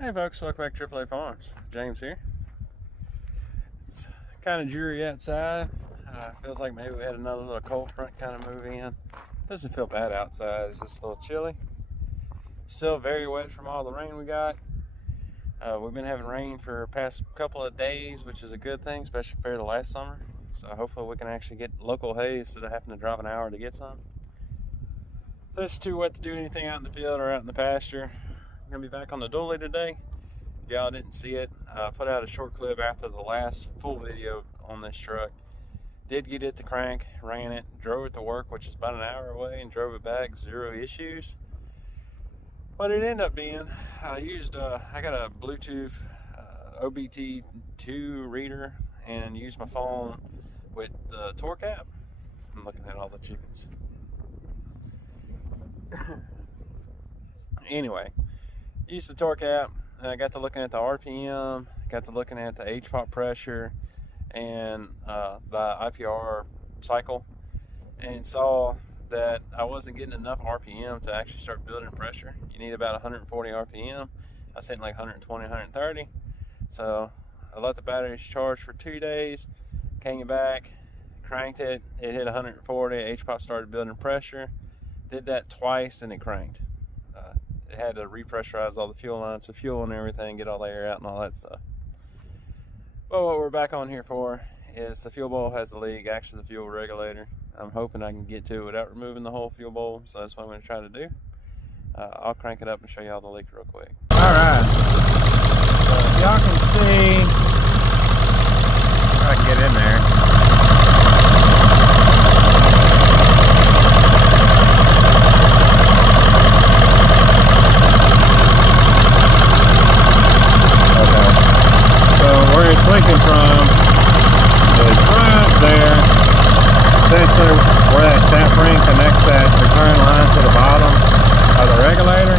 Hey folks, welcome back to 7.3L Farms. James here. It's kind of dreary outside. Feels like maybe we had another little cold front kind of move in. Doesn't feel bad outside, it's just a little chilly. Still very wet from all the rain we got. We've been having rain for the past couple of days, which is a good thing, especially compared to last summer. So hopefully we can actually get local hay instead of having to drive an hour to get some. So it's too wet to do anything out in the field or out in the pasture. I'm gonna be back on the dually today. If y'all didn't see it, I put out a short clip after the last full video on this truck. Did get it to crank, ran it, drove it to work, which is about an hour away, and drove it back, zero issues. What it ended up being, I got a Bluetooth OBT2 reader and used my phone with the torque app. I'm looking at all the chickens. Anyway, used the torque app. I got to looking at the RPM, got to looking at the HPOP pressure and the IPR cycle, and saw that I wasn't getting enough RPM to actually start building pressure. You need about 140 RPM. I was hitting like 120, 130. So I let the batteries charge for 2 days, came back, cranked it, it hit 140, HPOP started building pressure. Did that twice and it cranked. It had to repressurize all the fuel lines with fuel and everything, get all the air out and all that stuff. But what we're back on here for is the fuel bowl has a leak, actually the fuel regulator. I'm hoping I can get to it without removing the whole fuel bowl, so that's what I'm going to try to do. I'll crank it up and show y'all the leak real quick. Alright, so y'all can see, if I can get in there. It's leaking from is right there, essentially where that snap ring connects that return line to the bottom of the regulator.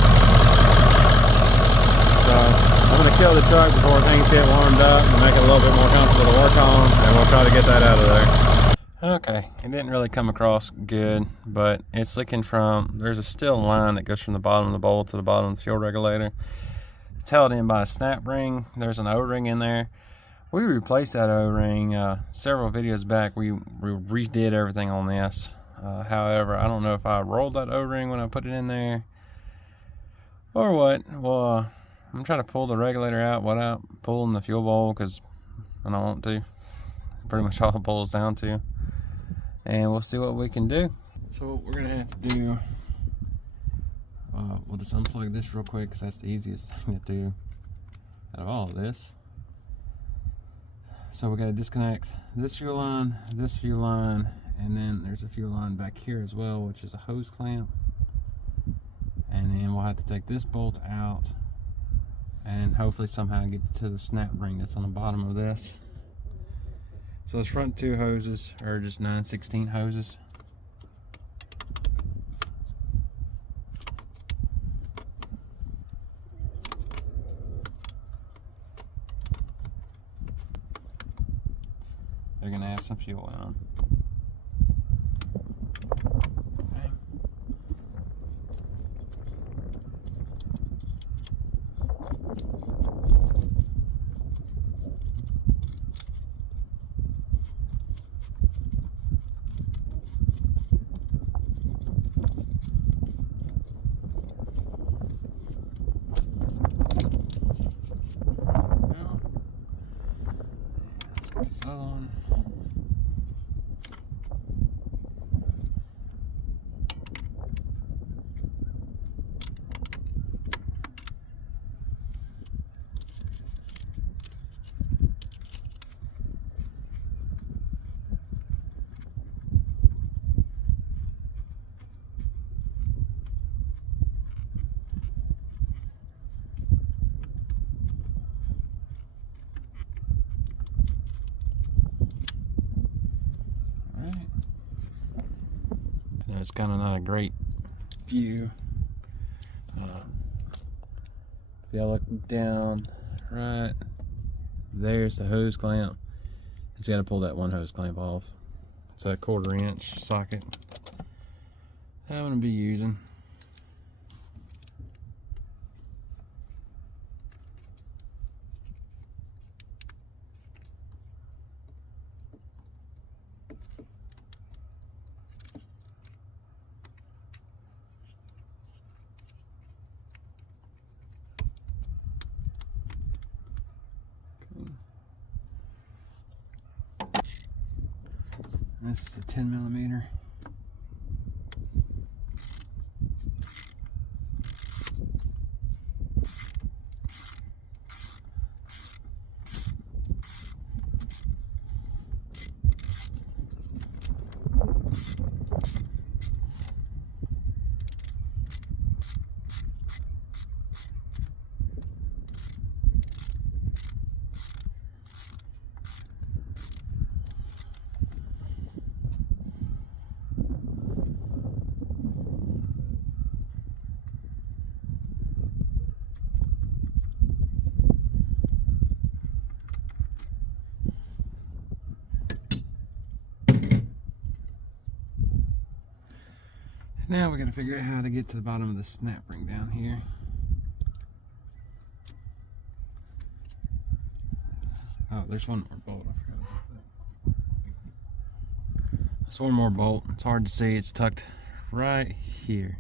So I'm going to kill the truck before things get warmed up and make it a little bit more comfortable to work on, and we'll try to get that out of there. Okay, it didn't really come across good, but it's leaking from, there's a steel line that goes from the bottom of the bowl to the bottom of the fuel regulator. It's held in by a snap ring. There's an O-ring in there. We replaced that O-ring several videos back. We redid everything on this. However, I don't know if I rolled that O-ring when I put it in there or what. Well, I'm trying to pull the regulator out without pulling the fuel bowl because I don't want to. Pretty much all it boils down to. And we'll see what we can do. So what we're going to have to do, we'll just unplug this real quick because that's the easiest thing to do out of all of this. So we got to disconnect this fuel line, and then there's a fuel line back here as well, which is a hose clamp. And then we'll have to take this bolt out and hopefully somehow get to the snap ring that's on the bottom of this. So those front two hoses are just 9/16 hoses. They're going to have some fuel in them. Okay. Now, let's get this other one. It's kind of not a great view. If y'all look down, right there's the hose clamp. It's got to pull that one hose clamp off. It's a 1/4 inch socket that I'm going to be using. This is a 10mm. Now we got to figure out how to get to the bottom of the snap ring down here. Oh, there's one more bolt. I forgot about that. There's one more bolt. It's hard to see. It's tucked right here.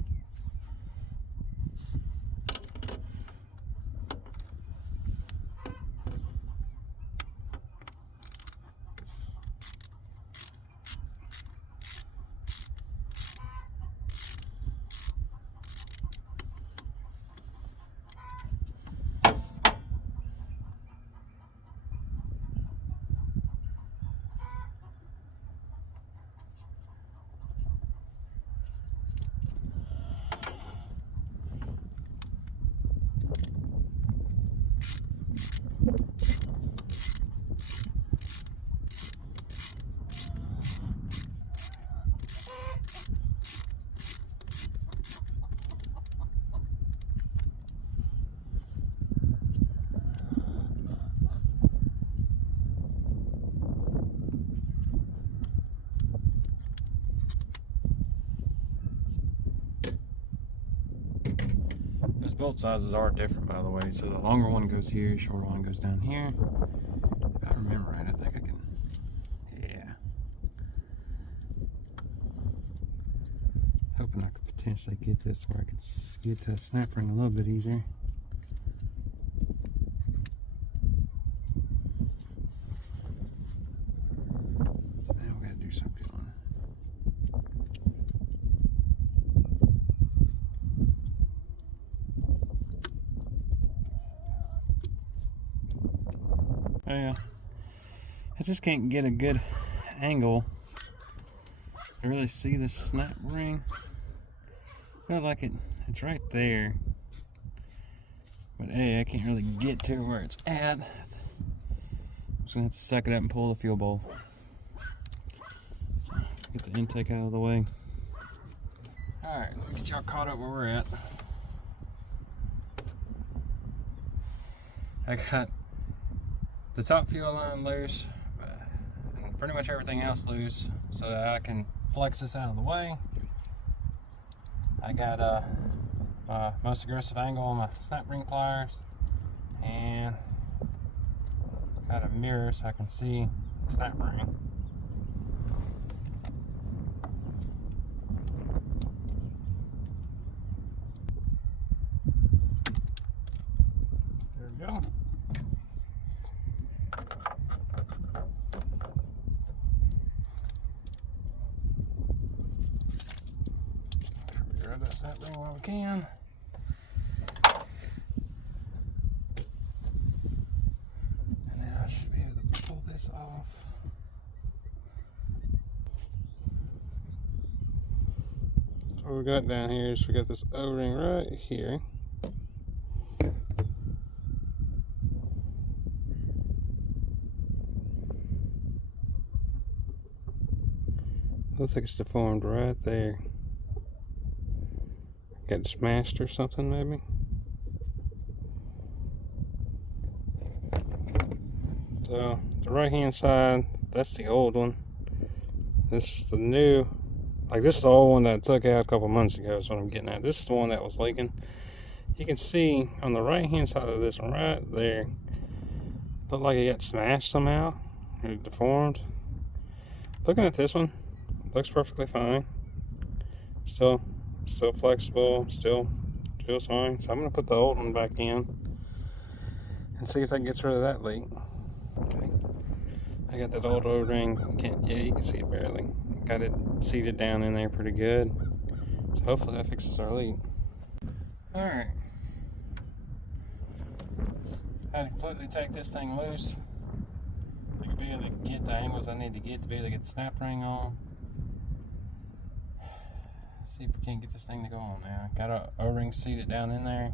Those bolt sizes are different, by the way. So the longer one goes here, shorter one goes down here. If I remember right, I think I can. Yeah. Hoping I could potentially get this where I could get to the snap ring a little bit easier. So now we gotta do some feeling. Yeah, I just can't get a good angle to really see the snap ring. I feel like it's right there, but hey, I can't really get to where it's at. I'm just gonna have to suck it up and pull the fuel bowl. So, get the intake out of the way. All right, let me get y'all caught up where we're at. I got the top fuel line loose, and pretty much everything else loose, so that I can flex this out of the way. I got my most aggressive angle on my snap ring pliers, and got a mirror so I can see the snap ring. There we go. Grab that snap ring while we can. And now I should be able to pull this off. So what we got down here is we got this O-ring right here. Looks like it's deformed right there. Got smashed or something, maybe. So the right hand side, that's the old one. This is the new, like this is the old one that I took out a couple months ago, is what I'm getting at. This is the one that was leaking. You can see on the right hand side of this one right there, looked like it got smashed somehow, or deformed. Looking at this one, looks perfectly fine. Still flexible, still fine. So I'm gonna put the old one back in and see if that gets rid of that leak. Okay. I got that old O-ring. Yeah, you can see it barely. Got it seated down in there pretty good. So hopefully that fixes our leak. Alright. I had to completely take this thing loose. To be able to get the angles I need to get be able to get the snap ring on. See if we can't get this thing to go on now. Got a O-ring seated down in there.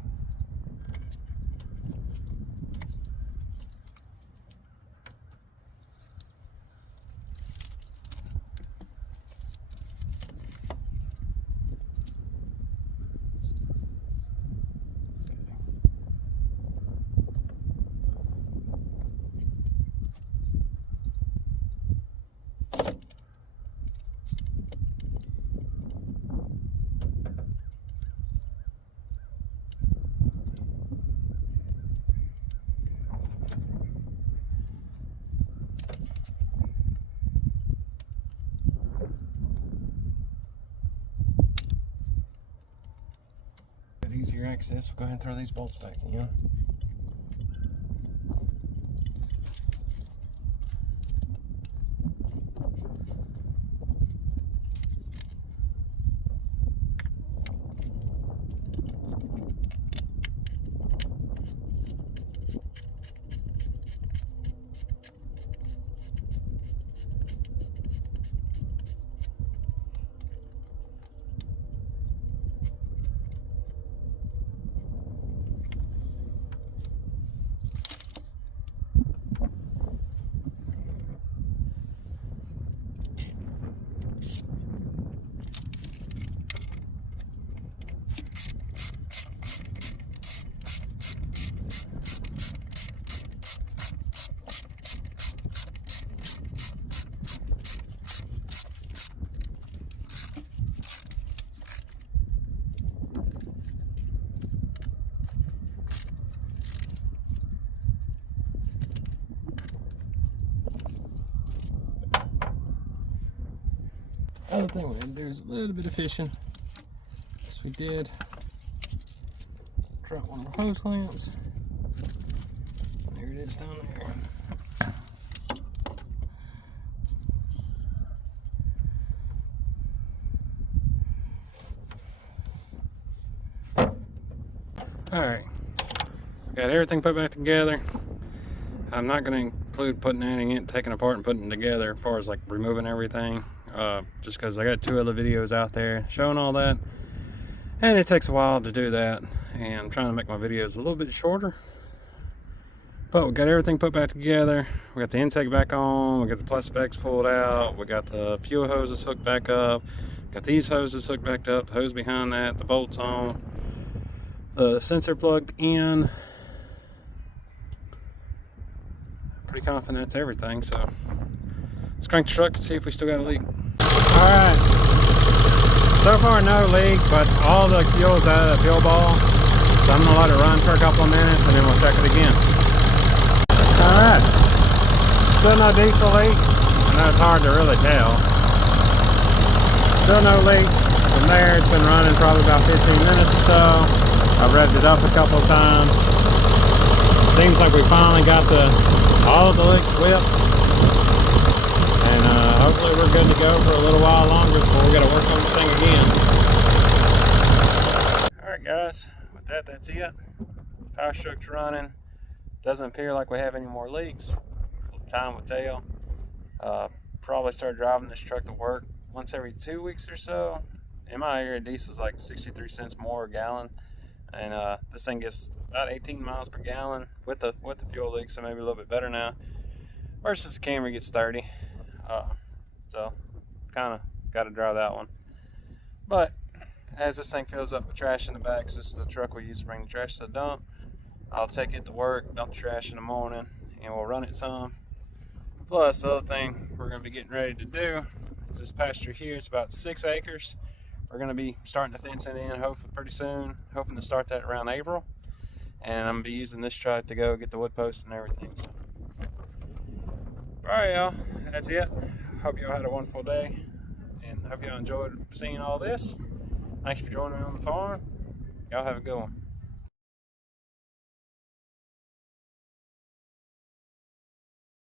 Easier access, we'll go ahead and throw these bolts back in. Other thing we had to do is a little bit of fishing. Yes, we did. Drop one of our hose clamps. There it is down there. Alright, got everything put back together. I'm not going to include putting anything in, taking apart and putting it together as far as like removing everything. Just because I got 2 other videos out there showing all that, and it takes a while to do that, and I'm trying to make my videos a little bit shorter. But we got everything put back together. We got the intake back on, we got the plastic bags pulled out, we got the fuel hoses hooked back up, got these hoses hooked back up, the hose behind that, the bolts on, the sensor plugged in. Pretty confident that's everything, so let's crank the truck and see if we still got a leak. Alright, so far no leak, but all the fuel's out of the fuel ball, so I'm going to let it run for a couple of minutes and then we'll check it again. Alright, still no diesel leak. I know it's hard to really tell. Still no leak. From there it's been running probably about 15 minutes or so. I've revved it up a couple of times. It seems like we finally got all of the leaks whipped. And hopefully we're good to go for a little while longer before we got to work on this thing again. Alright guys, with that, that's it. Powerstroke's running. Doesn't appear like we have any more leaks. Time will tell. Probably start driving this truck to work once every 2 weeks or so. In my area, diesel's like 63 cents more a gallon. And this thing gets about 18 miles per gallon with the fuel leak, so maybe a little bit better now. Versus the Camry gets 30. So kind of got to drive that one. But as this thing fills up with trash in the back, 'cause this is the truck we use to bring the trash to the dump, I'll take it to work, dump the trash in the morning, and we'll run it some. Plus, the other thing we're going to be getting ready to do is this pasture here. It's about 6 acres. We're going to be starting to fence it in hopefully pretty soon, hoping to start that around April. And I'm going to be using this truck to go get the wood posts and everything. So. Alright y'all, that's it. Hope y'all had a wonderful day, and hope y'all enjoyed seeing all this. Thank you for joining me on the farm. Y'all have a good one.